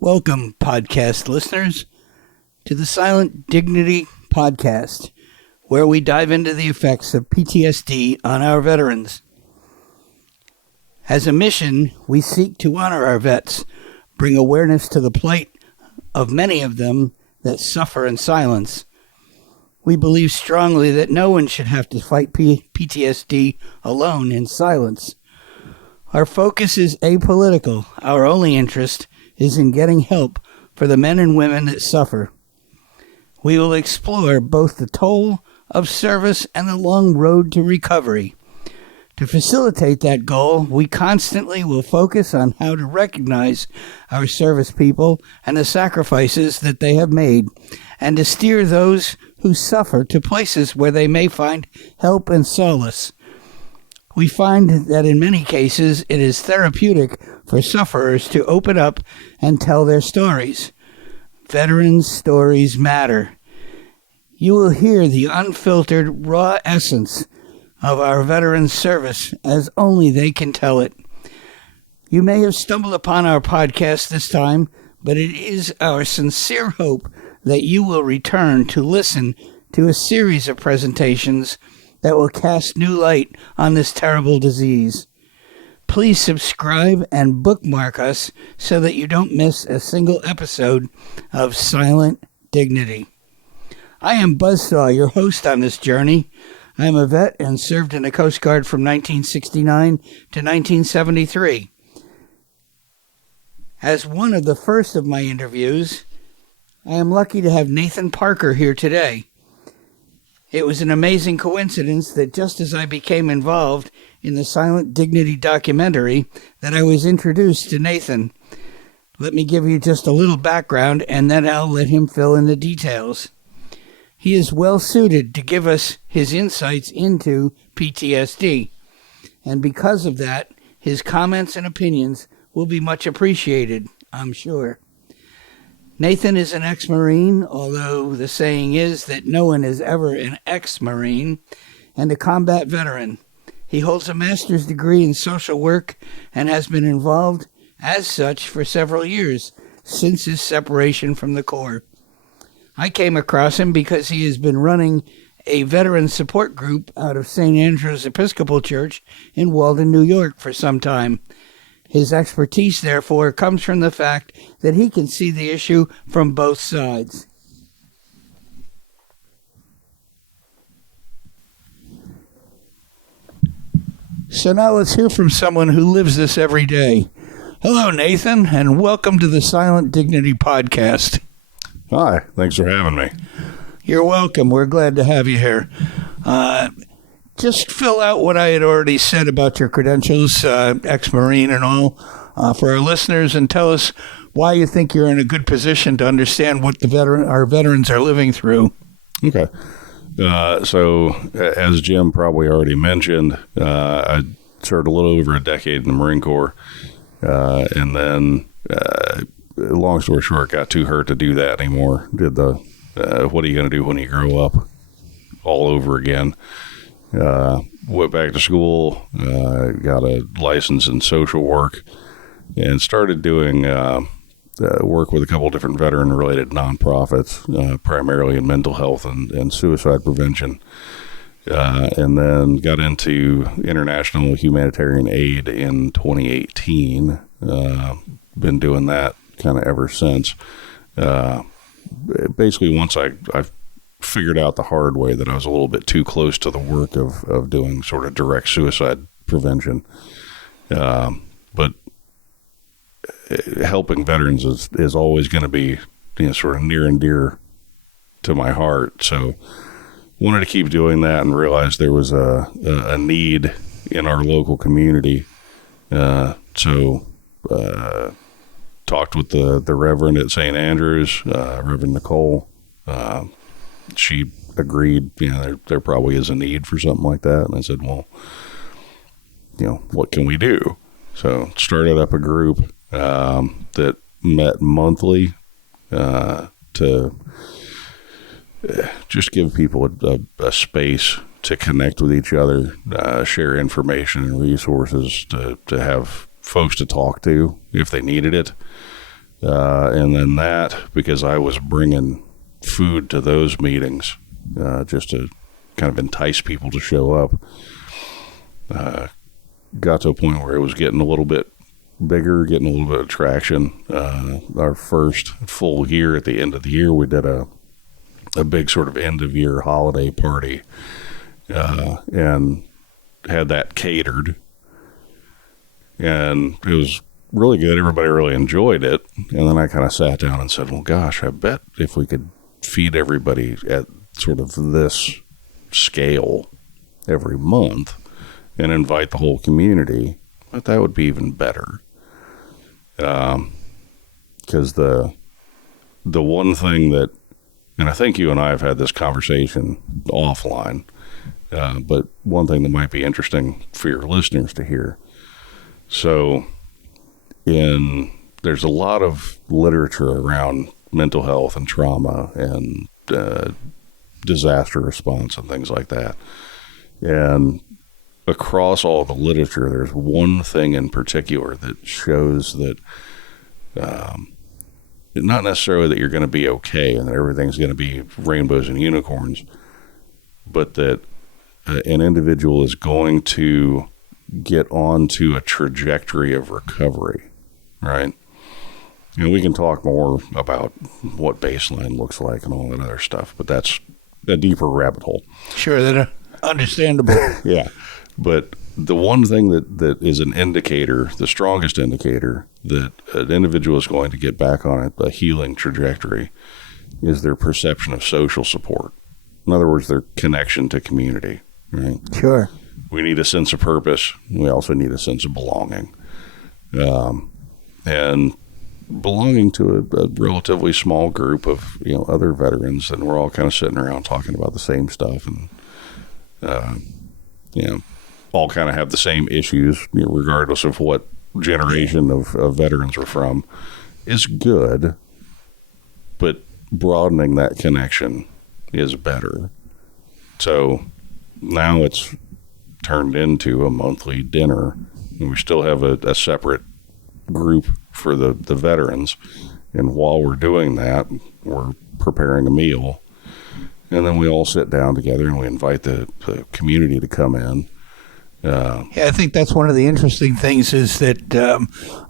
Welcome, podcast listeners, to the Silent Dignity Podcast, where we dive into the effects of PTSD on our veterans. As a mission, we seek to honor our vets, bring awareness to the plight of many of them that suffer in silence. We believe strongly that no one should have to fight PTSD alone in silence. Our focus is apolitical. Our only interest is in getting help for the men and women that suffer. We will explore both the toll of service and the long road to recovery. To facilitate that goal, we constantly will focus on how to recognize our service people and the sacrifices that they have made, and to steer those who suffer to places where they may find help and solace. We find that in many cases it is therapeutic for sufferers to open up and tell their stories. Veterans' stories matter. You will hear the unfiltered, raw essence of our veterans' service as only they can tell it. You may have stumbled upon our podcast this time, but it is our sincere hope that you will return to listen to a series of presentations that will cast new light on this terrible disease. Please subscribe and bookmark us so that you don't miss a single episode of Silent Dignity. I am Buzzsaw, your host on this journey. I am a vet and served in the Coast Guard from 1969 to 1973. As one of the first of my interviews, I am lucky to have Nathan Parker here today. It was an amazing coincidence that just as I became involved in the Silent Dignity documentary, that I was introduced to Nathan. Let me give you just a little background, and then I'll let him fill in the details. He is well suited to give us his insights into PTSD, and because of that, his comments and opinions will be much appreciated, I'm sure. Nathan is an ex-Marine, although the saying is that no one is ever an ex-Marine, and a combat veteran. He holds a master's degree in social work and has been involved as such for several years since his separation from the Corps. I came across him because he has been running a veteran support group out of St. Andrew's Episcopal Church in Walden, New York for some time. His expertise, therefore, comes from the fact that he can see the issue from both sides. So now let's hear from someone who lives this every day. Hello, Nathan, and welcome to the Silent Dignity Podcast. Hi, thanks for having me. You're welcome. We're glad to have you here. Just fill out what I had already said about your credentials, ex-Marine and all, for our listeners, and tell us why you think you're in a good position to understand what our veterans are living through. Okay. So, as Jim probably already mentioned, I served a little over a decade in the Marine Corps, and then, long story short, got too hurt to do that anymore. Did the what are you going to do when you grow up all over again. Went back to school, got a license in social work, and started doing work with a couple different veteran-related nonprofits, primarily in mental health and suicide prevention. And then got into international humanitarian aid in 2018. Been doing that kind of ever since. Basically, once I figured out the hard way that I was a little bit too close to the work of doing sort of direct suicide prevention. But helping veterans is always going to be, sort of near and dear to my heart. So wanted to keep doing that and realized there was a need in our local community. So talked with the Reverend at St. Andrews, Reverend Nicole. She agreed, there probably is a need for something like that. And I said, well, what can we do? So started up a group that met monthly to to just give people a space to connect with each other, share information and resources, to have folks to talk to if they needed it. And then that, because I was bringing food to those meetings, just to kind of entice people to show up, got to a point where it was getting a little bit bigger, getting a little bit of traction. Our first full year, at the end of the year, we did a big sort of end of year holiday party, and had that catered, and it was really good. Everybody really enjoyed it. And then I kind of sat down and said, well, gosh, I bet if we could feed everybody at sort of this scale every month and invite the whole community, that would be even better. Because the one thing that, and I think you and I have had this conversation offline, but one thing that might be interesting for your listeners to hear. So there's a lot of literature around mental health and trauma and disaster response and things like that. And across all the literature, there's one thing in particular that shows that not necessarily that you're going to be okay and that everything's going to be rainbows and unicorns, but that an individual is going to get onto a trajectory of recovery, right? And we can talk more about what baseline looks like and all that other stuff, but that's a deeper rabbit hole. Sure, that understandable. Yeah. But the one thing that is an indicator, the strongest indicator that an individual is going to get back on a healing trajectory, is their perception of social support. In other words, their connection to community, right? Sure. We need a sense of purpose. We also need a sense of belonging. And belonging to a relatively small group of, other veterans, and we're all kind of sitting around talking about the same stuff, and, all kind of have the same issues, regardless of what generation of veterans we're from, is good, but broadening that connection is better. So now it's turned into a monthly dinner, and we still have a separate group for the veterans. And while we're doing that, we're preparing a meal, and then we all sit down together and we invite the community to come in. Yeah, I think that's one of the interesting things is that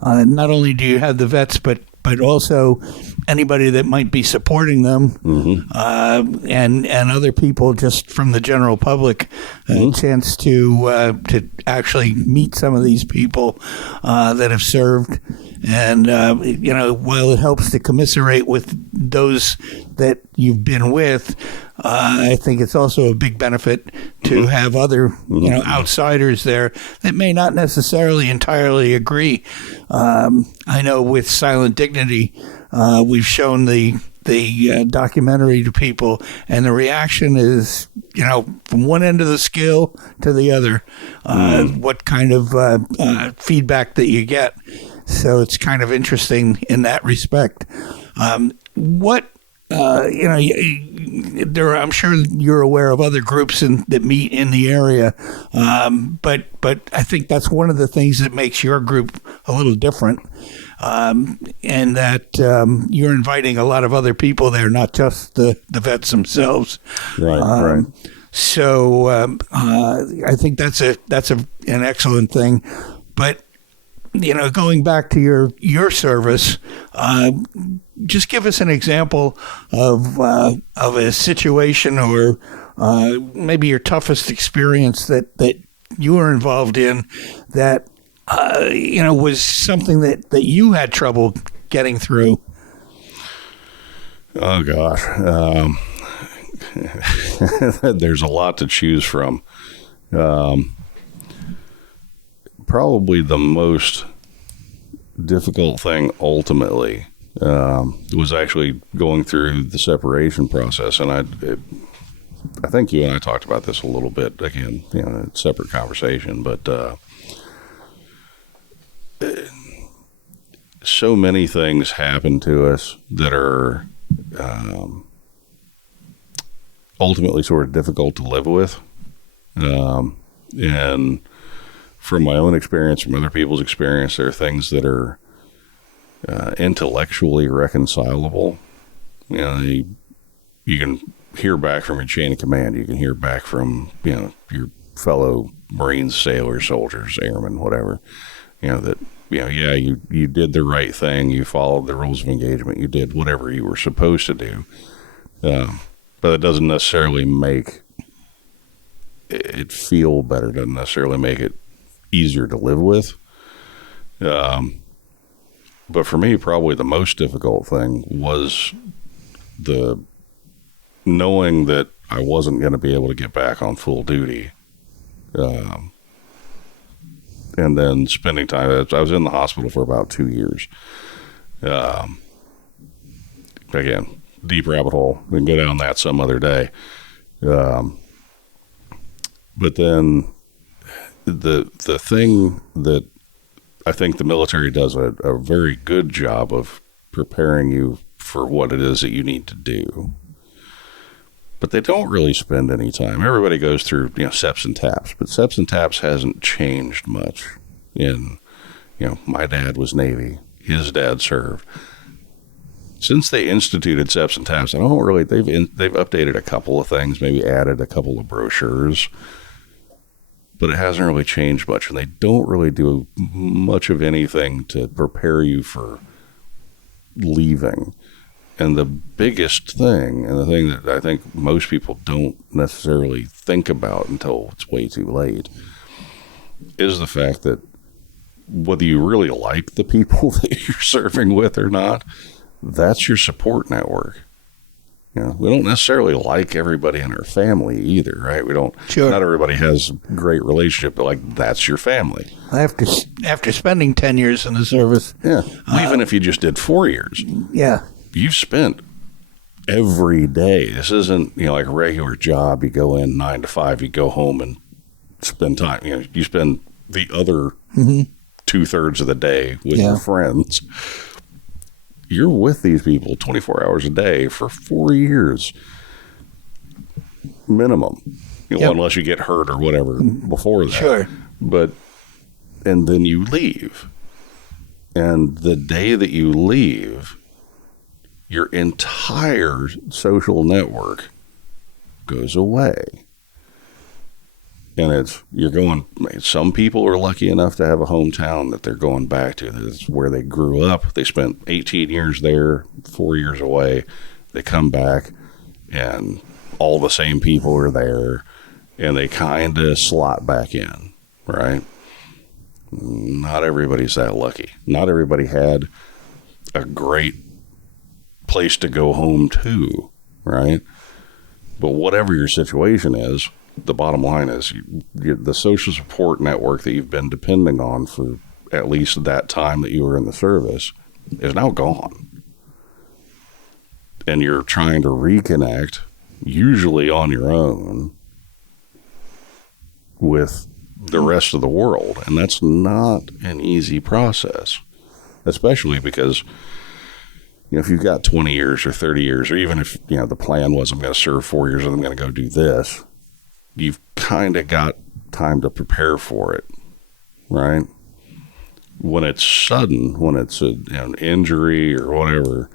not only do you have the vets, but also anybody that might be supporting them, and other people just from the general public, a chance to actually meet some of these people that have served. And, while it helps to commiserate with those that you've been with, I think it's also a big benefit to have other, outsiders there that may not necessarily entirely agree. I know with Silent Dignity, we've shown the documentary to people, and the reaction is, from one end of the scale to the other, what kind of feedback that you get. So it's kind of interesting in that respect. I'm sure you're aware of other groups that meet in the area, but I think that's one of the things that makes your group a little different, and that you're inviting a lot of other people there, not just the vets themselves. Right. So I think that's an excellent thing, but. Going back to your service, just give us an example of a situation or maybe your toughest experience that you were involved in that was something that you had trouble getting through. Oh gosh, there's a lot to choose from. Probably the most difficult thing ultimately was actually going through the separation process. And I think you and I talked about this a little bit, again, a separate conversation, but so many things happen to us that are ultimately sort of difficult to live with. And from my own experience, from other people's experience, there are things that are intellectually reconcilable. You can hear back from your chain of command. You can hear back from, your fellow Marines, sailors, soldiers, airmen, whatever, that, you did the right thing. You followed the rules of engagement. You did whatever you were supposed to do. But it doesn't necessarily make it feel better, doesn't necessarily make it easier to live with. But for me, probably the most difficult thing was the knowing that I wasn't going to be able to get back on full duty. And then spending time, I was in the hospital for about 2 years. Again, deep rabbit hole. We can go down that some other day. But then the thing that I think the military does a very good job of preparing you for what it is that you need to do. But they don't really spend any time. Everybody goes through, SEPs and TAPs, but SEPs and TAPs hasn't changed much. My dad was Navy. His dad served. Since they instituted SEPs and TAPs, they've updated a couple of things, maybe added a couple of brochures, but it hasn't really changed much, and they don't really do much of anything to prepare you for leaving. And the biggest thing, and the thing that I think most people don't necessarily think about until it's way too late, is the fact that whether you really like the people that you're serving with or not, that's your support network. We don't necessarily like everybody in our family either, right? We don't. Sure. Not everybody has a great relationship, but that's your family. After spending 10 years in the service. Yeah. Even if you just did 4 years. Yeah. You've spent every day. This isn't, like a regular job. You go in 9 to 5, you go home and spend time. You spend the other 2/3 of the day with your friends. You're with these people 24 hours a day for 4 years minimum, unless you get hurt or whatever before that. Sure. And then you leave. And the day that you leave, your entire social network goes away. And some people are lucky enough to have a hometown that they're going back to. That's where they grew up. They spent 18 years there, 4 years away. They come back and all the same people are there and they kind of slot back in, right? Not everybody's that lucky. Not everybody had a great place to go home to, right? But whatever your situation is, the bottom line is the social support network that you've been depending on for at least that time that you were in the service is now gone. And you're trying to reconnect, usually on your own, with the rest of the world. And that's not an easy process, especially because if you've got 20 years or 30 years, or even if, the plan was I'm going to serve 4 years and I'm going to go do this, you've kind of got time to prepare for it, right? When it's sudden, when it's an injury or whatever,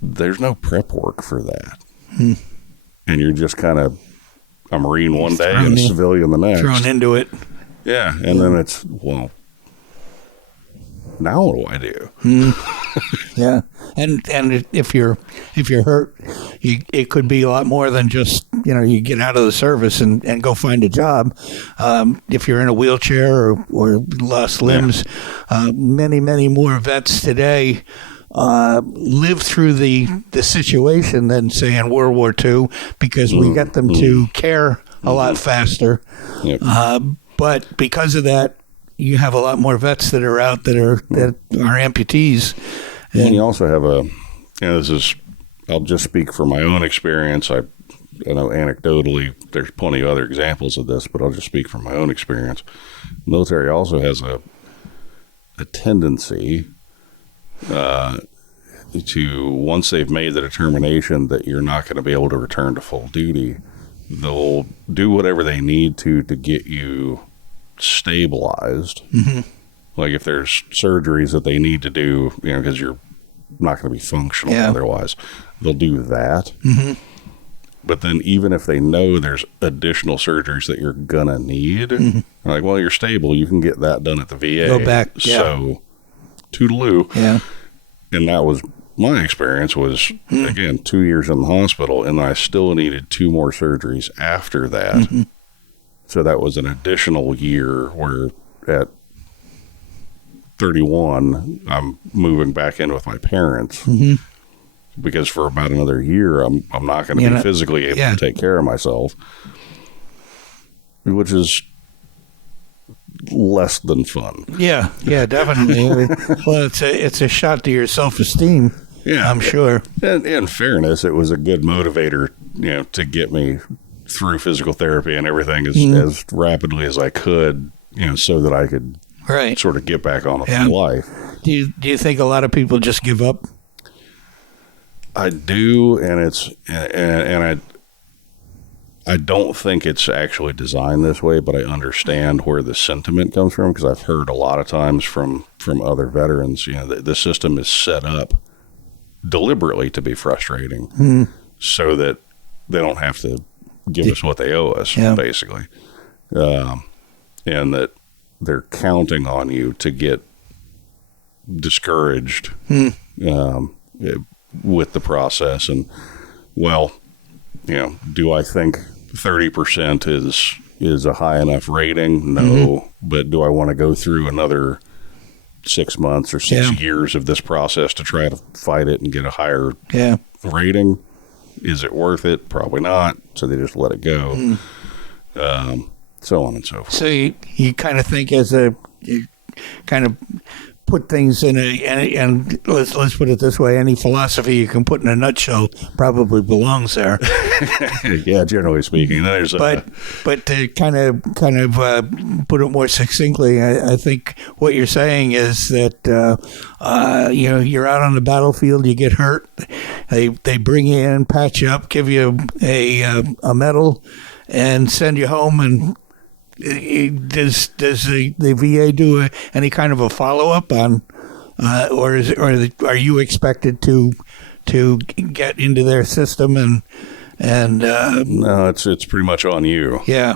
there's no prep work for that. And you're just kind of a Marine one day and a civilian the next. Thrown into it. Yeah, and then it's, now what do I do? Yeah, and if you're hurt, it could be a lot more than just you get out of the service and go find a job. If you're in a wheelchair or lost limbs, many more vets today live through the situation than say in World War II because we got them to care a lot faster. Yep. But because of that, you have a lot more vets that are out that are amputees. And you also have I'll just speak from my own experience. I know anecdotally there's plenty of other examples of this, but I'll just speak from my own experience. The military also has a tendency to once they've made the determination that you're not going to be able to return to full duty, they'll do whatever they need to get you stabilized. Mm-hmm. Like if there's surgeries that they need to do, because you're not going to be functional otherwise, they'll do that. Mm-hmm. But then even if they know there's additional surgeries that you're going to need, like, well, you're stable. You can get that done at the VA. Go back. Yeah. So, toodaloo. Yeah. And that was my experience was, again, 2 years in the hospital, and I still needed 2 more surgeries after that. Mm-hmm. So that was an additional year where at 31, I'm moving back in with my parents. Mm-hmm. Because for about another year, I'm not going to be physically able to take care of myself, which is less than fun. Yeah, definitely. Well, it's a shot to your self-esteem. Yeah, I'm sure. And in fairness, it was a good motivator, to get me through physical therapy and everything as rapidly as I could, so that I could sort of get back on with my life. Do you think a lot of people just give up? I do, and I don't think it's actually designed this way, but I understand where the sentiment comes from because I've heard a lot of times from other veterans, the system is set up deliberately to be frustrating so that they don't have to give us what they owe us, basically, and that they're counting on you to get discouraged with the process. And do I think 30% is a high enough rating? No. But do I want to go through another 6 months or 6 years of this process to try to fight it and get a higher rating? Is it worth it? Probably not. So they just let it go. So on and so forth. So you kind of think you kind of put things in and let's put it this way: any philosophy you can put in a nutshell probably belongs there. Yeah, generally speaking, but to kind of put it more succinctly, I think what you're saying is that you're out on the battlefield, you get hurt, they bring you in, patch you up, give you a medal, and send you home. And does the VA do any kind of a follow-up on, or are you expected to get into their system and no, it's pretty much on you. Yeah.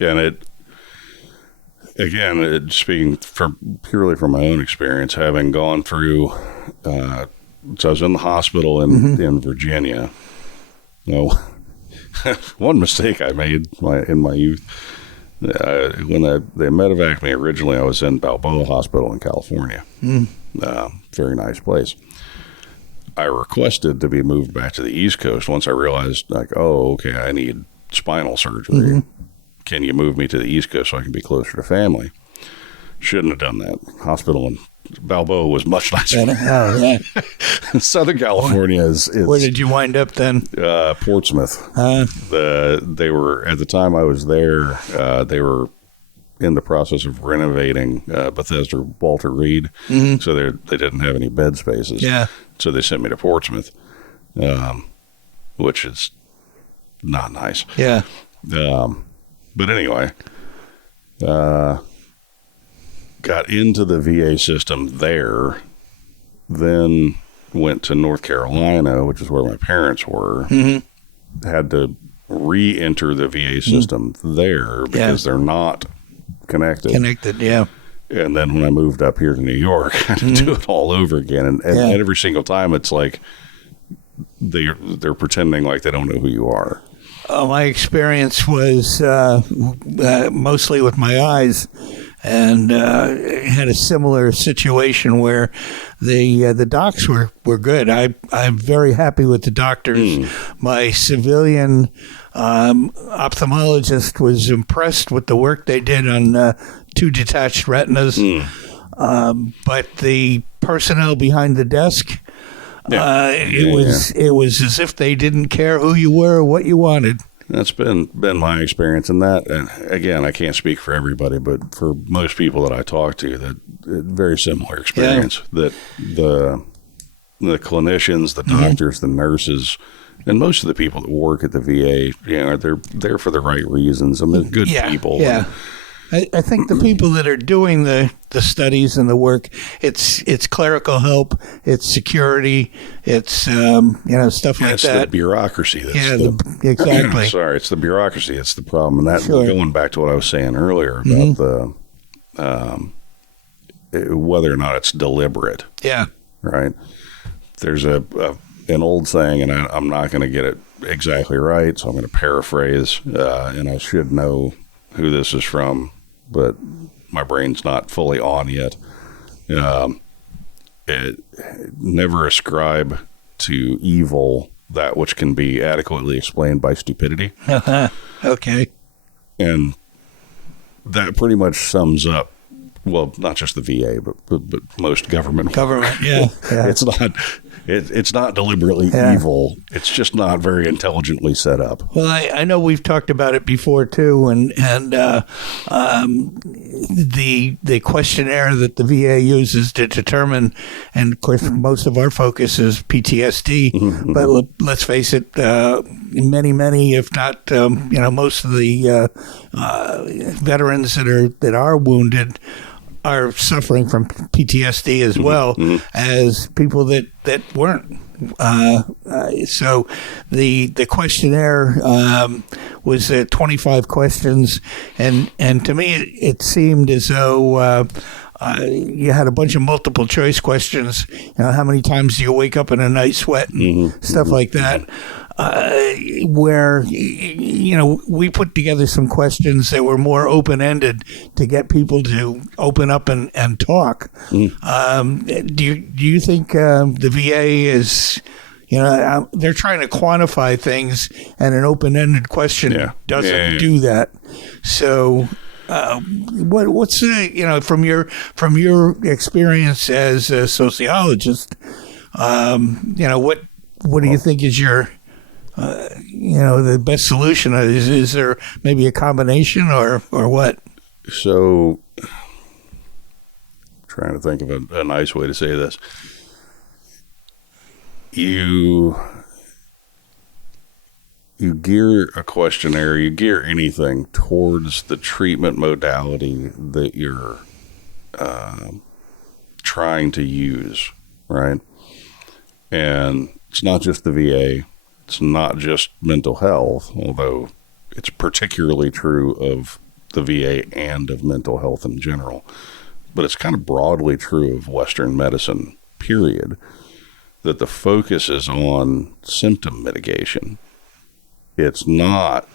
And speaking purely from my own experience, having gone through, so I was in the hospital in Virginia. One mistake I made in my youth, when they medevaced me originally, I was in Balboa Hospital in California. Very nice place. I requested to be moved back to the East Coast once I realized, I need spinal surgery. Can you move me to the East Coast so I can be closer to family? Shouldn't have done that. Hospital in Balboa was much nicer. Southern California is. Where did you wind up then? Portsmouth. They were, at the time I was there, they were in the process of renovating Bethesda Walter Reed, so they didn't have any bed spaces. Yeah. So they sent me to Portsmouth, which is not nice. Yeah. But anyway, got into the VA system there, then went to North Carolina, which is where my parents were, had to re-enter the VA system there because they're not connected. And then when I moved up here to New York, I had to do it all over again. And every single time it's like they're pretending like they don't know who you are. My experience was mostly with my eyes, and had a similar situation where the docs were good. I'm very happy with the doctors. My civilian ophthalmologist was impressed with the work they did on 2 detached retinas, but the personnel behind the desk, it was as if they didn't care who you were or what you wanted. That's been my experience, and again, I can't speak for everybody, but for most people that I talk to, that very similar experience. That the clinicians, the doctors, the nurses, and most of the people that work at the VA, they're there for the right reasons, and they're good people. Yeah. I think the people that are doing the studies and the work, it's clerical help, it's security, it's stuff like it's that. The bureaucracy. Exactly. Sorry, it's the bureaucracy. It's the problem, and that going back to what I was saying earlier about whether or not it's deliberate. Yeah. Right. There's an old saying, and I'm not going to get it exactly right, so I'm going to paraphrase, and I should know who this is from, but my brain's not fully on yet. Never ascribe to evil that which can be adequately explained by stupidity. Okay. And that pretty much sums up, well, not just the VA, but most government. Yeah. It's not deliberately evil. It's just not very intelligently set up. Well, I know we've talked about it before too, and the questionnaire that the VA uses to determine, and of course most of our focus is PTSD, but let's face it, many, if not most of the veterans that are wounded are suffering from PTSD as well as people that weren't. So the questionnaire was 25 questions, and to me it seemed as though you had a bunch of multiple choice questions. How many times do you wake up in a night sweat and stuff like that? Where we put together some questions that were more open-ended to get people to open up and talk. Do you think the VA is, they're trying to quantify things, and an open-ended question doesn't do that? So what's from your experience as a sociologist, what do you think is your the best solution? Is there maybe a combination or what? So, trying to think of a nice way to say this. You gear a questionnaire, you gear anything towards the treatment modality that you're trying to use, right? And it's not just the VA. It's not just mental health, although it's particularly true of the VA and of mental health in general. But it's kind of broadly true of Western medicine, period, that the focus is on symptom mitigation. It's not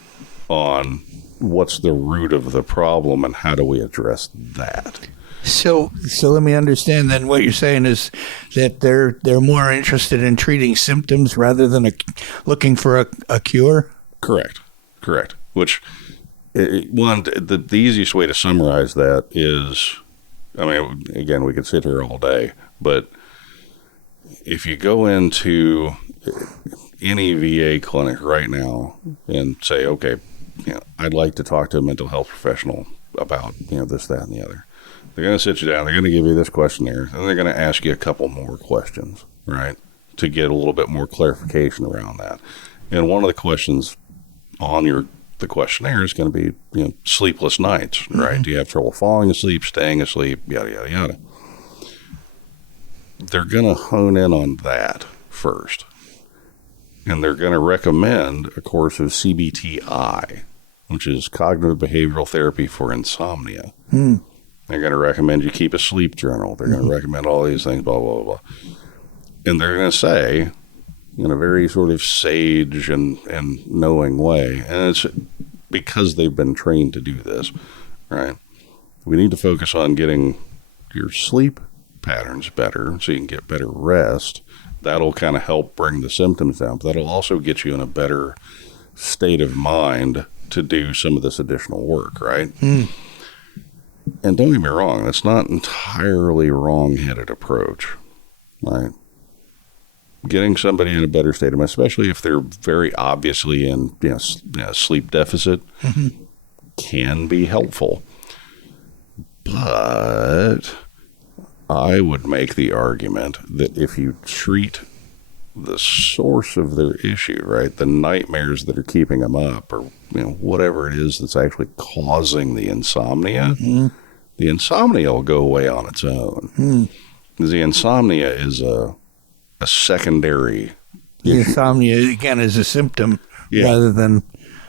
on what's the root of the problem and how do we address that. So let me understand then. What you're saying is that they're more interested in treating symptoms rather than looking for a cure? Correct. Which, the easiest way to summarize that is, again, we could sit here all day, but if you go into any VA clinic right now and say, okay, I'd like to talk to a mental health professional about, this, that, and the other. They're going to sit you down. They're going to give you this questionnaire, and they're going to ask you a couple more questions, right, to get a little bit more clarification around that. And one of the questions on the questionnaire is going to be, sleepless nights, right? Do you have trouble falling asleep, staying asleep, yada, yada, yada. They're going to hone in on that first. And they're going to recommend a course of CBTI, which is Cognitive Behavioral Therapy for Insomnia. They're going to recommend you keep a sleep journal. They're going to recommend all these things, blah, blah, blah. And they're going to say, in a very sort of sage and knowing way, and it's because they've been trained to do this, right? We need to focus on getting your sleep patterns better so you can get better rest. That'll kind of help bring the symptoms down, but that'll also get you in a better state of mind to do some of this additional work, right? And don't get me wrong, that's not entirely wrong-headed approach, right? Getting somebody in a better state of mind, especially if they're very obviously in sleep deficit, can be helpful. But I would make the argument that if you treat the source of their issue, right, the nightmares that are keeping them up, or whatever it is that's actually causing the insomnia, the insomnia will go away on its own. Because the insomnia is a secondary. The insomnia again is a symptom rather than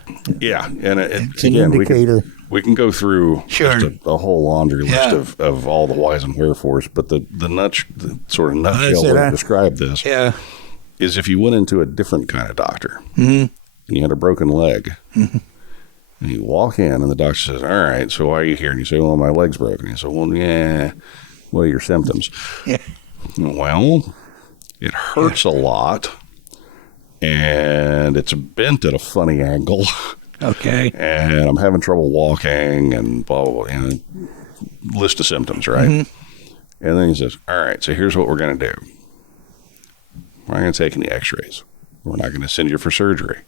and it's an indicator. We can go through Sure. just a whole laundry list of all the whys and wherefores, but the sort of nutshell way to describe this is if you went into a different kind of doctor and you had a broken leg, and you walk in and the doctor says, all right, so why are you here? And you say, well, my leg's broken. You say, well, yeah, what are your symptoms? Yeah. Well, it hurts a lot, and it's bent at a funny angle. Okay. And I'm having trouble walking and blah, blah, blah. List of symptoms, right? And then he says, all right, so here's what we're going to do. We're not going to take any x-rays. We're not going to send you for surgery.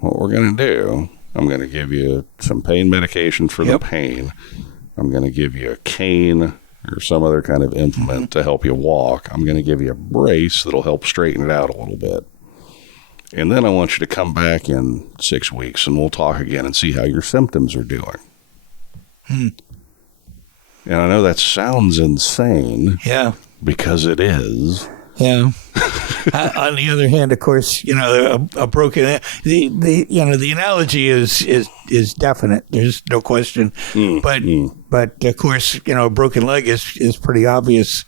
What we're going to do, I'm going to give you some pain medication for the pain. I'm going to give you a cane or some other kind of implement to help you walk. I'm going to give you a brace that'll help straighten it out a little bit. And then I want you to come back in 6 weeks and we'll talk again and see how your symptoms are doing. And I know that sounds insane. Yeah. Because it is. Yeah. On the other hand, of course, a broken the analogy is definite. There's no question. But of course, a broken leg is pretty obvious.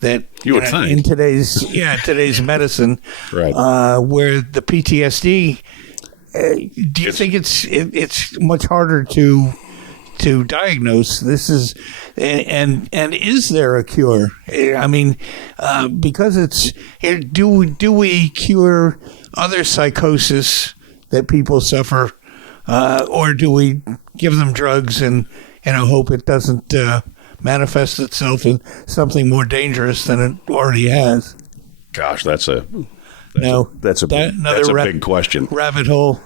That you would think in today's medicine, right? Where the PTSD, do you think it's much harder to diagnose? This is and is there a cure? I mean, because it's do we cure other psychosis that people suffer, or do we give them drugs and hope it doesn't manifest itself in something more dangerous than it already has? Gosh, that's a big question. Rabbit hole.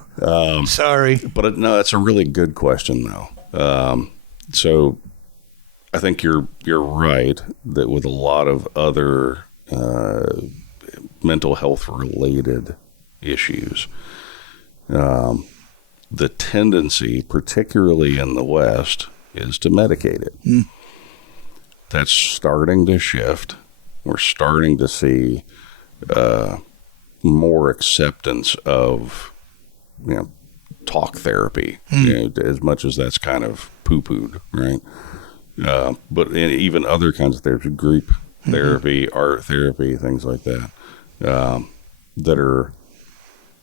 Sorry, but no, that's a really good question though. So I think you're right that with a lot of other mental health related issues, the tendency, particularly in the West, is to medicate it. That's starting to shift. We're starting to see more acceptance of, talk therapy, as much as that's kind of poo-pooed, right? But even other kinds of therapy, group therapy, art therapy, things like that, that are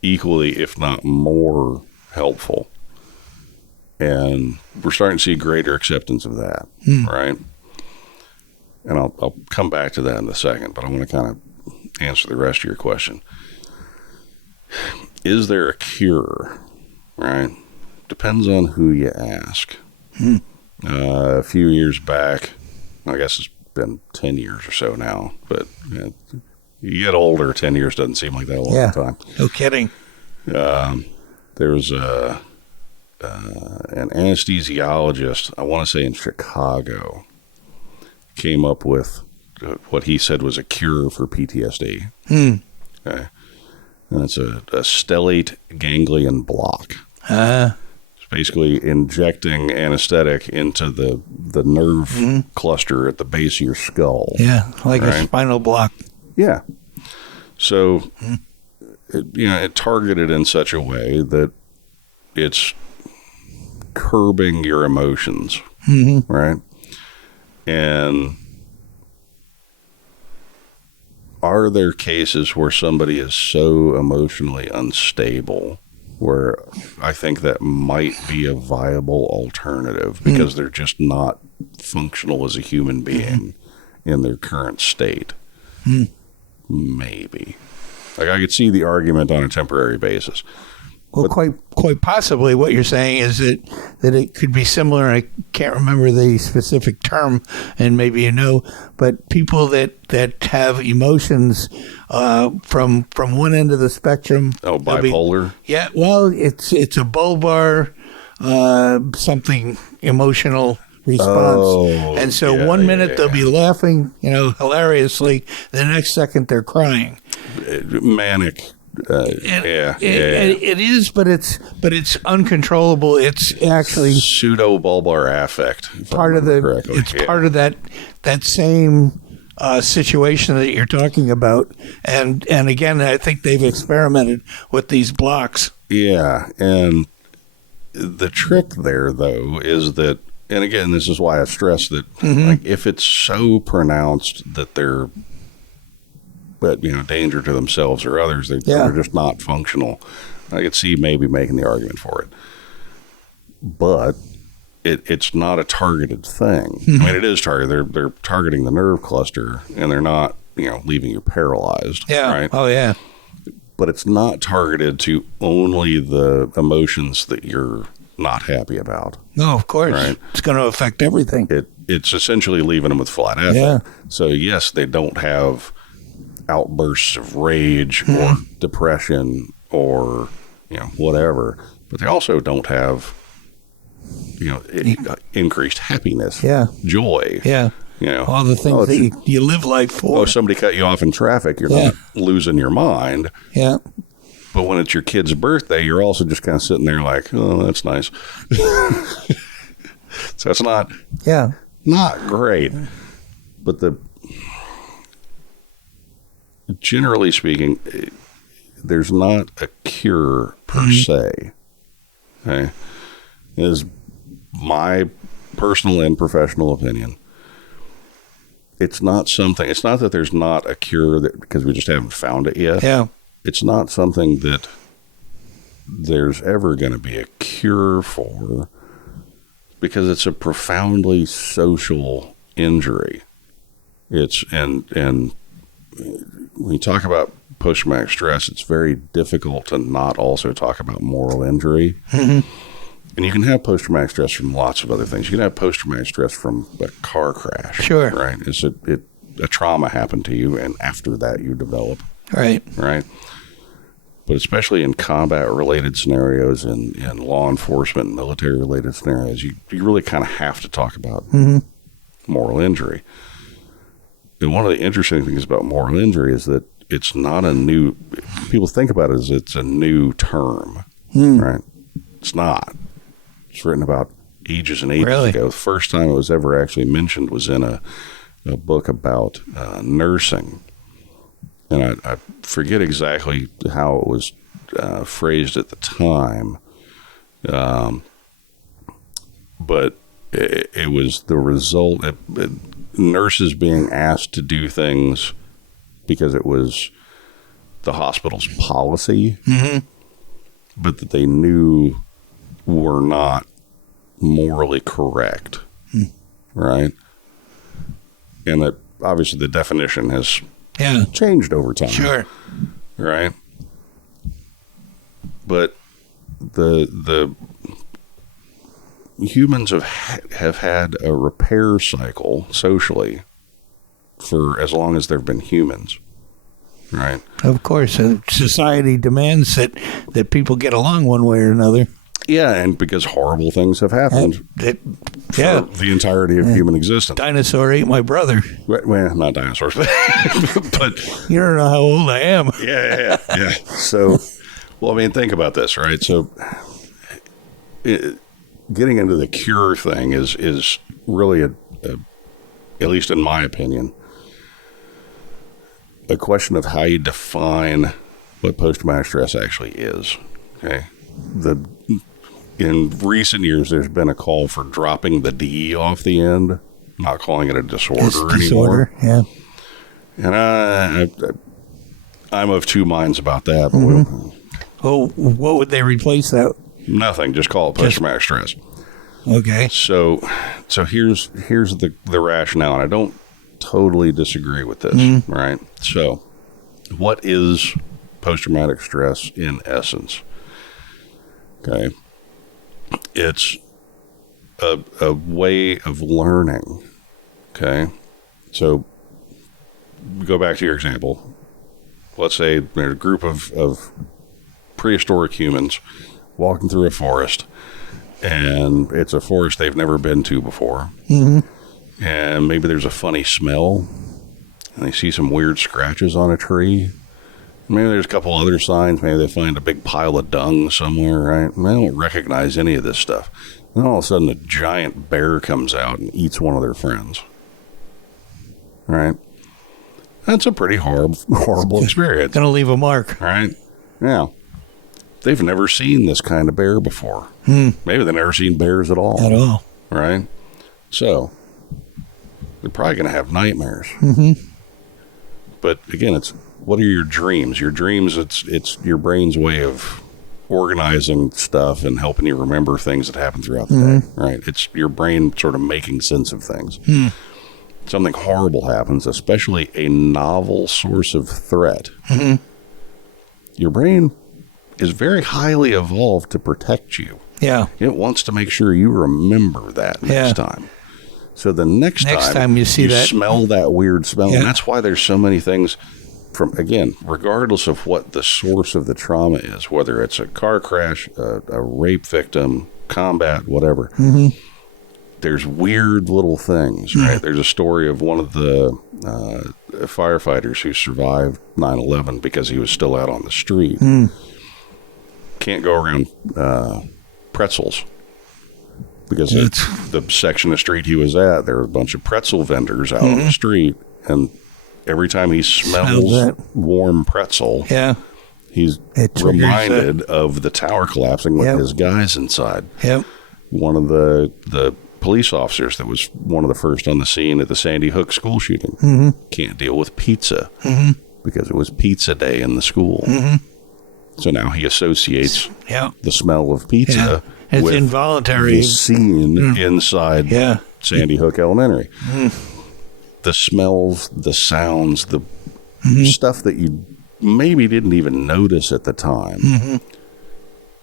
equally, if not more, helpful. And we're starting to see greater acceptance of that, right? And I'll come back to that in a second, but I want to kind of answer the rest of your question. Is there a cure, right? Depends on who you ask. A few years back, I guess it's been 10 years or so now, but you get older, 10 years doesn't seem like that a long time. No kidding. There was an anesthesiologist, I want to say in Chicago, came up with what he said was a cure for PTSD. Okay. And it's a stellate ganglion block. It's basically injecting anesthetic into the nerve cluster at the base of your skull. Yeah, like a spinal block. Yeah. So, it targeted in such a way that it's curbing your emotions, right? And are there cases where somebody is so emotionally unstable where I think that might be a viable alternative because they're just not functional as a human being in their current state? Maybe. Like, I could see the argument on a temporary basis. Well, quite possibly what you're saying is that it could be similar. I can't remember the specific term, and maybe but people that have emotions from one end of the spectrum. Oh, bipolar? Well, it's a bulbar something emotional response. Oh, And so yeah, 1 minute yeah, they'll be laughing, hilariously. The next second they're crying. Manic. It is, but it's uncontrollable. It's actually Pseudo bulbar affect. part of part of that same situation that you're talking about. And again, I think they've experimented with these blocks. Yeah, and the trick there, though, is that, and again, this is why I stress that, like, if it's so pronounced that they're, danger to themselves or others, they're just not functional, I could see maybe making the argument for it. But it's not a targeted thing. I mean, it is targeted. They're targeting the nerve cluster, and they're not, leaving you paralyzed. Yeah. Right? Oh, yeah. But it's not targeted to only the emotions that you're not happy about. No, of course. Right. It's going to affect everything. It's essentially leaving them with flat affect. Yeah. So, yes, they don't have outbursts of rage or depression or, whatever. But they also don't have, increased happiness. Yeah. Joy. Yeah. All the things that you live life for. Oh, somebody cut you off in traffic. You're not losing your mind. Yeah. But when it's your kid's birthday, you're also just kind of sitting there like, oh, that's nice. So it's not great. But generally speaking, there's not a cure per se. Okay? Is my personal and professional opinion. It's not that there's not a cure because we just haven't found it yet. Yeah. It's not something that there's ever going to be a cure for because it's a profoundly social injury. And when you talk about post-traumatic stress, it's very difficult to not also talk about moral injury. Mm-hmm. And you can have post-traumatic stress from lots of other things. You can have post-traumatic stress from a car crash. Sure. Right? A trauma happened to you, and after that you develop. Right. Right? But especially in combat-related scenarios and law enforcement, military-related scenarios, you really kind of have to talk about moral injury. And one of the interesting things about moral injury is that it's not a new – people think about it as it's a new term, right? It's not. It's written about ages and ages ago. The first time it was ever actually mentioned was in a book about nursing. And I forget exactly how it was phrased at the time, but it was the result of nurses being asked to do things because it was the hospital's policy, but that they knew were not morally correct, right? And that obviously the definition has changed over time. Sure. Right? But the humans have had a repair cycle socially for as long as there have been humans. Right? Of course. Society demands that people get along one way or another. Yeah, and because horrible things have happened for the entirety of human existence. Dinosaur ate my brother. Well, not dinosaurs, but you don't know how old I am. Yeah. So, well, I mean, think about this, right? So, getting into the cure thing is really at least in my opinion, a question of how you define what post-traumatic stress actually is. Okay, in recent years, there's been a call for dropping the D off the end, not calling it a disorder anymore. Yeah. And I'm of two minds about that. But what would they replace that? Nothing. Just call it post-traumatic stress. Okay. So here's the rationale, and I don't totally disagree with this. Right. So, what is post-traumatic stress in essence? Okay. It's a way of learning. Okay. So go back to your example. Let's say there's a group of prehistoric humans walking through a forest, and it's a forest they've never been to before. And maybe there's a funny smell, and they see some weird scratches on a tree. Maybe there's a couple other signs. Maybe they find a big pile of dung somewhere, right? And they don't recognize any of this stuff. Then all of a sudden, a giant bear comes out and eats one of their friends. Right? That's a pretty horrible experience. Going to leave a mark. Right? Yeah. They've never seen this kind of bear before. Maybe they've never seen bears at all. At all. Right? So, they're probably going to have nightmares. But again, what are your dreams? Your dreams, it's your brain's way of organizing stuff and helping you remember things that happen throughout the day, right? It's your brain sort of making sense of things. Something horrible happens, especially a novel source of threat. Your brain is very highly evolved to protect you. Yeah. It wants to make sure you remember that next time. So the next time you see that, smell that weird smell, and that's why there's so many things from, again, regardless of what the source of the trauma is, whether it's a car crash, a rape victim, combat, whatever, there's weird little things, right? There's a story of one of the firefighters who survived 9/11 because he was still out on the street. Can't go around pretzels. Because the section of street he was at, there were a bunch of pretzel vendors out on the street, and every time he smells warm pretzel, he's reminded of the tower collapsing with his guys inside. One of the police officers that was one of the first on the scene at the Sandy Hook school shooting can't deal with pizza because it was pizza day in the school. So now he associates the smell of pizza it's with involuntary. the scene inside Sandy Hook Elementary. The smells, the sounds, the stuff that you maybe didn't even notice at the time.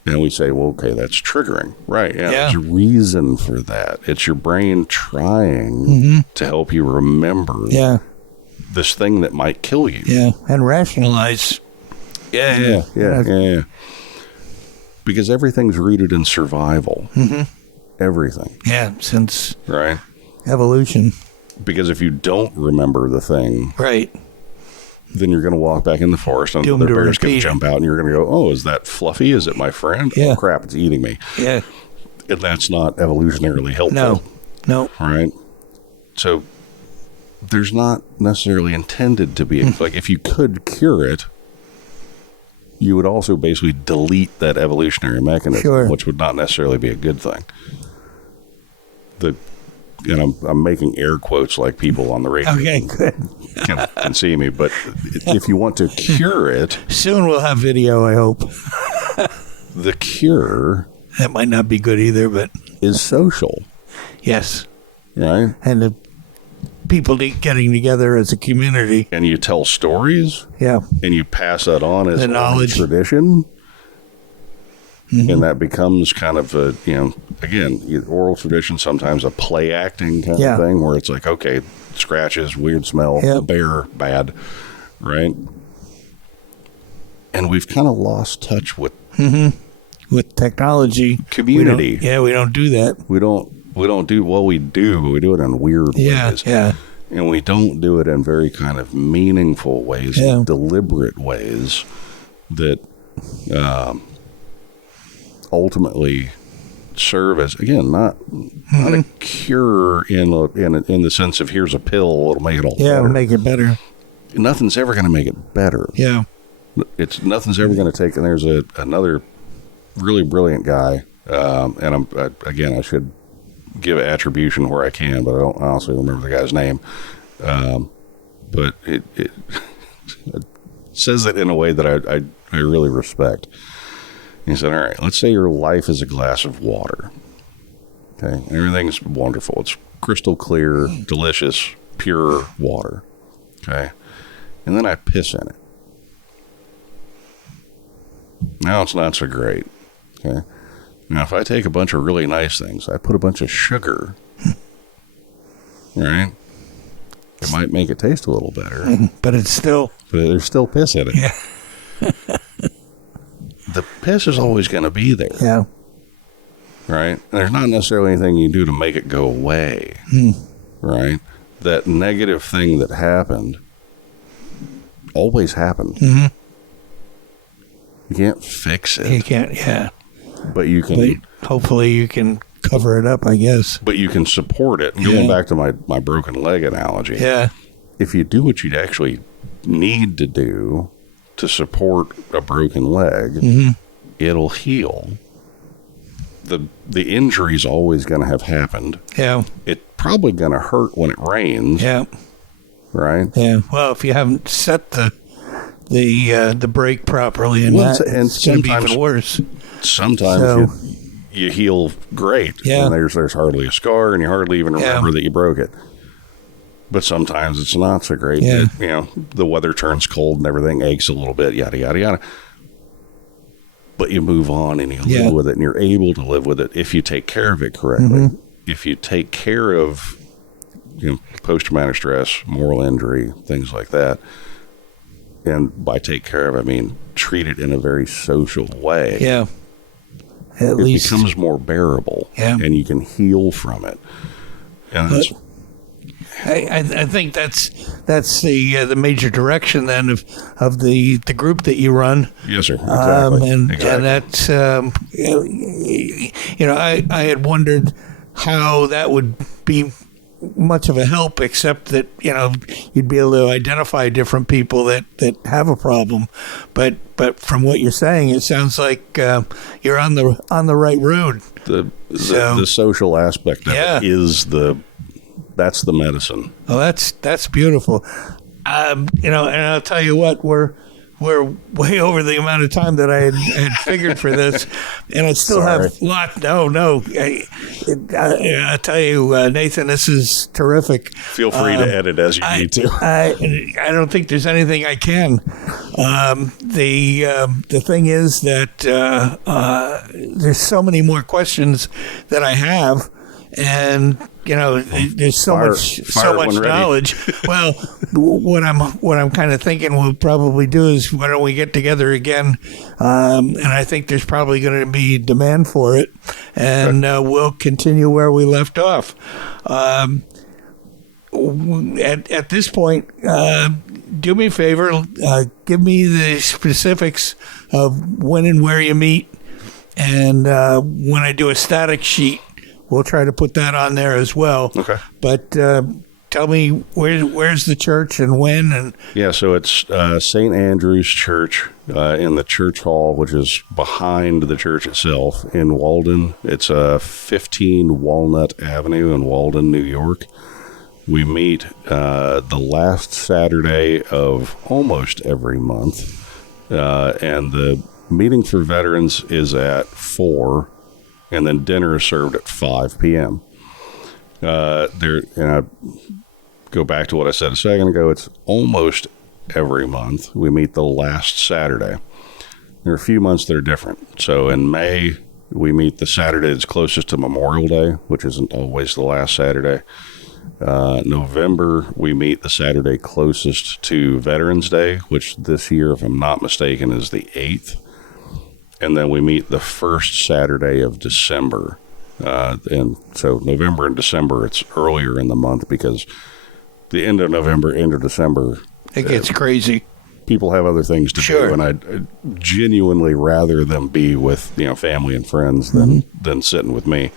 And we say, well, okay, that's triggering. Right, there's a reason for that. It's your brain trying to help you remember this thing that might kill you. And rationalize. Yeah. Because everything's rooted in survival. Everything. Yeah, since right? Evolution. Because if you don't remember the thing, then you're going to walk back in the forest and the bear's going to jump out and you're going to go, oh, is that Fluffy? Is it my friend? Oh, crap, it's eating me. And that's not evolutionarily helpful. No. Right? So there's not necessarily intended to be, like if you could cure it, you would also basically delete that evolutionary mechanism, which would not necessarily be a good thing. And I'm making air quotes like people on the radio can see me, but if you want to cure it... Soon we'll have video, I hope. The cure... That might not be good either, but... is social. Yes. Right? And the people getting together as a community. And you tell stories. And you pass that on as a tradition. And that becomes kind of a, again, oral tradition, sometimes a play acting kind of thing where it's like, okay, scratches, weird smell, bear, bad, right? And we've kind of lost touch with technology. Community. We don't do that. We don't do what we do, but we do it in weird ways. And we don't do it in very kind of meaningful ways, deliberate ways that ultimately serve as, again, not a cure in the sense of here's a pill, it'll make it all better. It'll make it better. Nothing's ever going to make it better. Nothing's ever going to take, and there's another really brilliant guy, and I should give attribution where I can, but I don't honestly remember the guy's name. But it says it in a way that I really respect. He said, all right, let's say your life is a glass of water. Okay. Everything's wonderful. It's crystal clear, delicious, pure water. Okay. And then I piss in it. Now it's not so great. Okay. Now, if I take a bunch of really nice things, I put a bunch of sugar, right? It might make it taste a little better. But there's still piss in it. The piss is always going to be there. right? And there's not necessarily anything you can do to make it go away, right? That negative thing that happened always happened. Mm-hmm. You can't fix it. You can't, yeah. But you can. But hopefully you can cover it up, I guess. But you can support it. Going back to my broken leg analogy. Yeah. If you do what you'd actually need to do to support a broken leg, it'll heal. The injury's always going to have happened. Yeah. It's probably going to hurt when it rains. Yeah. Right? Yeah. Well, if you haven't set the brake properly, and it's going to be even worse. Sometimes you heal great, and there's hardly a scar, and you hardly even remember that you broke it. But sometimes it's not so great. Yeah. You know, the weather turns cold and everything aches a little bit, yada, yada, yada. But you move on and you live with it, and you're able to live with it if you take care of it correctly. If you take care of, post-traumatic stress, moral injury, things like that, and by take care of, I mean treat it in a very social way. Yeah. It becomes more bearable, and you can heal from it. And I think that's the major direction then of the group that you run. Yes, sir. Exactly. And that's I had wondered how that would be much of a help, except that you'd be able to identify different people that have a problem, but from what you're saying, it sounds like you're on the right road. The social aspect of it is that's the medicine. Oh, that's beautiful. And I'll tell you what, we're way over the amount of time that I had figured for this, and I still have a lot. No. I tell you, Nathan, this is terrific. Feel free to edit as you need to. I don't think there's anything I can. The thing is that there's so many more questions that I have, and there's so much knowledge. Well, what I'm kind of thinking we'll probably do is, why don't we get together again? And I think there's probably going to be demand for it, and we'll continue where we left off. At this point, do me a favor, give me the specifics of when and where you meet, and when I do a static sheet, we'll try to put that on there as well. Okay. But tell me, where's the church and when? And yeah, so it's St. Andrew's Church in the church hall, which is behind the church itself in Walden. It's 15 Walnut Avenue in Walden, New York. We meet the last Saturday of almost every month, and the meeting for veterans is at 4. And then dinner is served at 5 p.m. And I go back to what I said a second ago. It's almost every month. We meet the last Saturday. There are a few months that are different. So in May, we meet the Saturday that's closest to Memorial Day, which isn't always the last Saturday. November, we meet the Saturday closest to Veterans Day, which this year, if I'm not mistaken, is the 8th. And then we meet the first Saturday of December. And so November and December, it's earlier in the month because the end of November, end of December, it gets crazy. People have other things to do, and I'd genuinely rather them be with family and friends than sitting with me.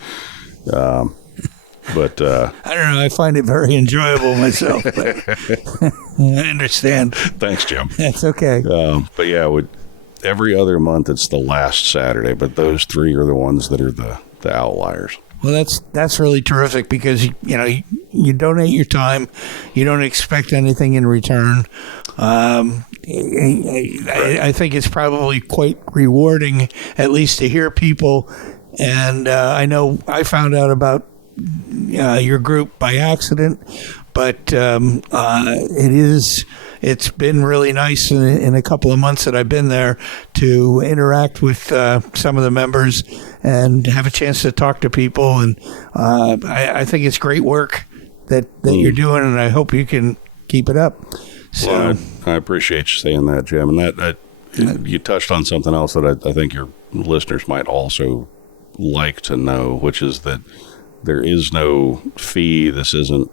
But I don't know. I find it very enjoyable myself. But I understand. Thanks, Jim. That's okay. But yeah, every other month it's the last Saturday, but those 3 are the ones that are the outliers. Well, that's really terrific because you donate your time, you don't expect anything in return. I think it's probably quite rewarding, at least to hear people. And I know I found out about your group by accident, but it's been really nice in a couple of months that I've been there to interact with some of the members and have a chance to talk to people. And I think it's great work that you're doing, and I hope you can keep it up. So well, I appreciate you saying that, Jim. And that you touched on something else that I think your listeners might also like to know, which is that there is no fee. This isn't,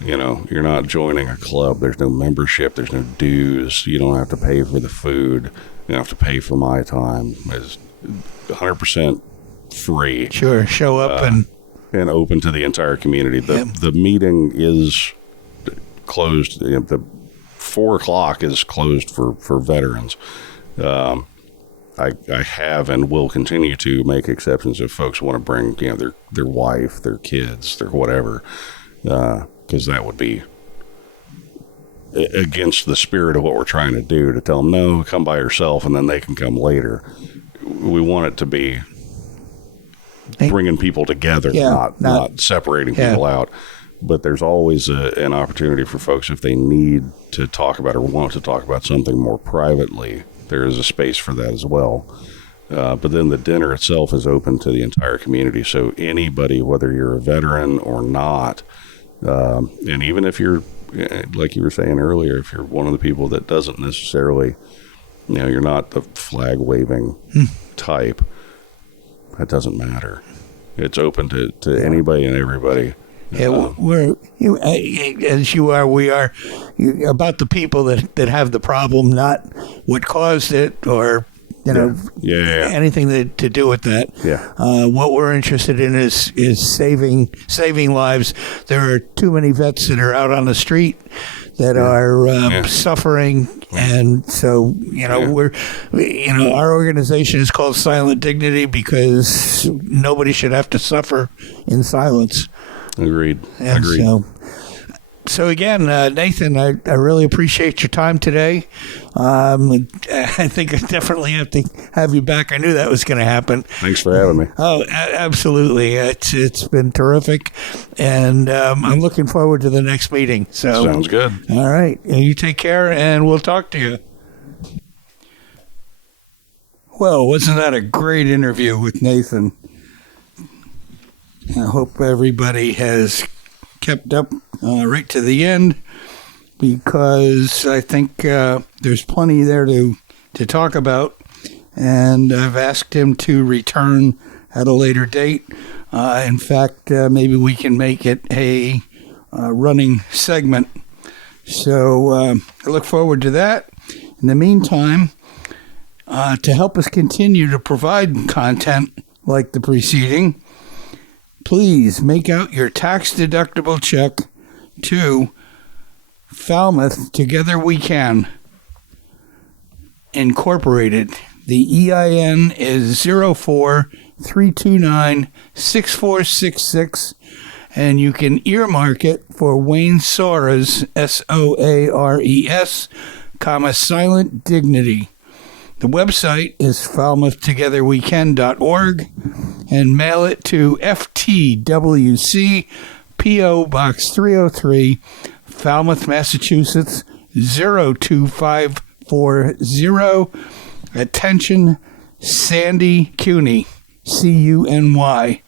you're not joining a club. There's no membership. There's no dues. You don't have to pay for the food. You don't have to pay for my time. It's 100% free. Sure. Show up and open to the entire community. The meeting is closed. The 4:00 is closed for veterans. I have and will continue to make exceptions if folks want to bring their wife, their kids, their whatever, because that would be against the spirit of what we're trying to do, to tell them, no, come by yourself and then they can come later. We want it to be bringing people together, not separating people out. But there's always an opportunity for folks, if they need to talk about or want to talk about something more privately, there is a space for that as well. But then the dinner itself is open to the entire community. So anybody, whether you're a veteran or not, and even if you're, like you were saying earlier, if you're one of the people that doesn't necessarily, you're not the flag waving type, that doesn't matter. It's open to anybody and everybody. Yeah, as you are, we are about the people that have the problem, not what caused it or anything to do with that. Yeah. What we're interested in is saving lives. There are too many vets that are out on the street that are suffering, and so our organization is called Silent Dignity because nobody should have to suffer in silence. Agreed. And Agreed. So again, Nathan, I really appreciate your time today. I think I definitely have to have you back. I knew that was going to happen. Thanks for having me. Oh, absolutely. It's been terrific. And I'm looking forward to the next meeting. So sounds good. All right. You take care, and we'll talk to you. Well, wasn't that a great interview with Nathan? I hope everybody has kept up right to the end, because I think there's plenty there to talk about, and I've asked him to return at a later date. In fact, maybe we can make it a running segment. So I look forward to that. In the meantime, to help us continue to provide content like the preceding, please make out your tax-deductible check to Falmouth Together We Can Incorporated. The EIN is 043296466, and you can earmark it for Wayne Soares, SOARES, Silent Dignity. The website is falmouthtogetherwecan.org, and mail it to FTWC, P.O. Box 303, Falmouth, Massachusetts, 02540. Attention, Sandy Cuny, CUNY.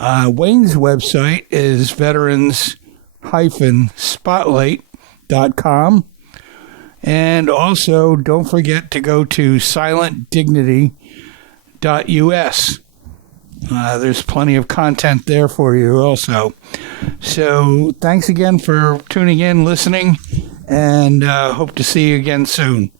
Wayne's website is veterans-spotlight.com. And also, don't forget to go to silentdignity.us. There's plenty of content there for you also. So thanks again for tuning in, listening, and hope to see you again soon.